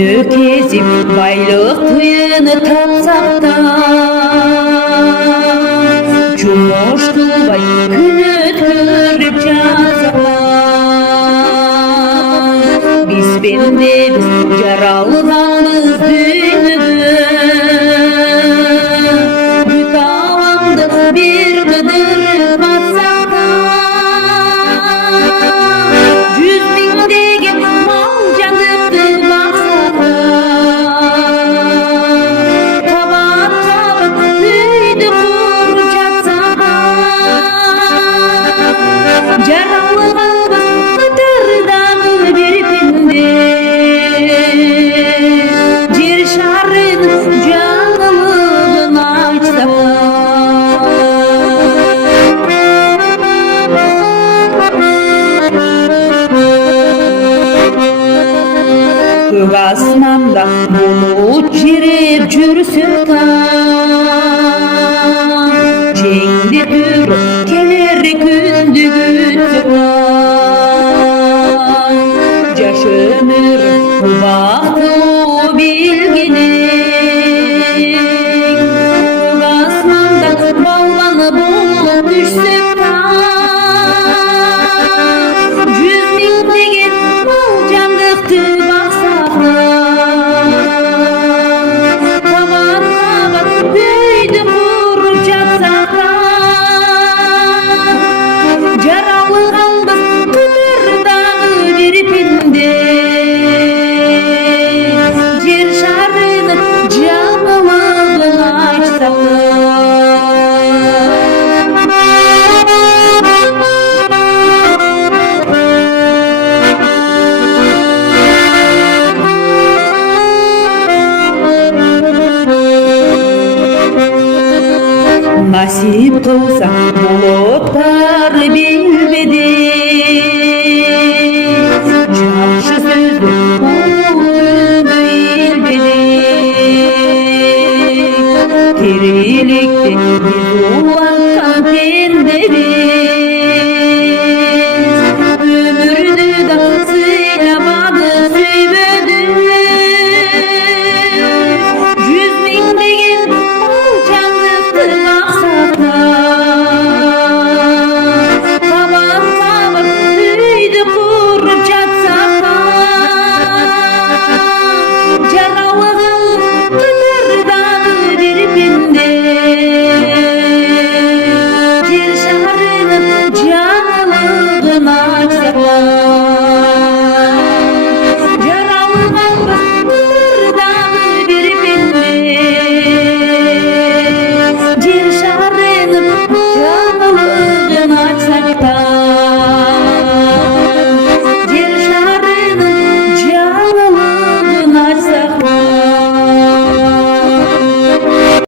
Günü kezip baylık tüyünü tapsak da Cumuş kılbay günü törüp жазалар Biz bendemiz jaralganız dünyada Büt alamdı bir kıdırıp batsak da 100 bindegi mal janıptı baksak da Kabat kabat üydü kurup жатsak da Jaralganız kıtırdağı bir pende Jer şarının canlılığın açsak Көк асманда бұлт жеріп жүрсек та Жеңді түріп келер күнді күтсек та Жаш өмір бақытлы белгілік Көк асманда балбаны болып düşсек та 100 миңдеген мол жандықты бақсақ та Қабат қабат үйді құрып жатсақ та Жаралы қалбыз қыдырдағы бір пенде Жер шарының жаңалығын айтсақ Насип қылса бұлттар белбеде Жақшы сөзді күнді елбедек Керелекте біз уланған пенделер Өмірді да сыйлабады сүйбедік 100 миңдеген мол жандықты бақсақ та Қабат қабат үйді құрып жатсақ та Жаралы қалып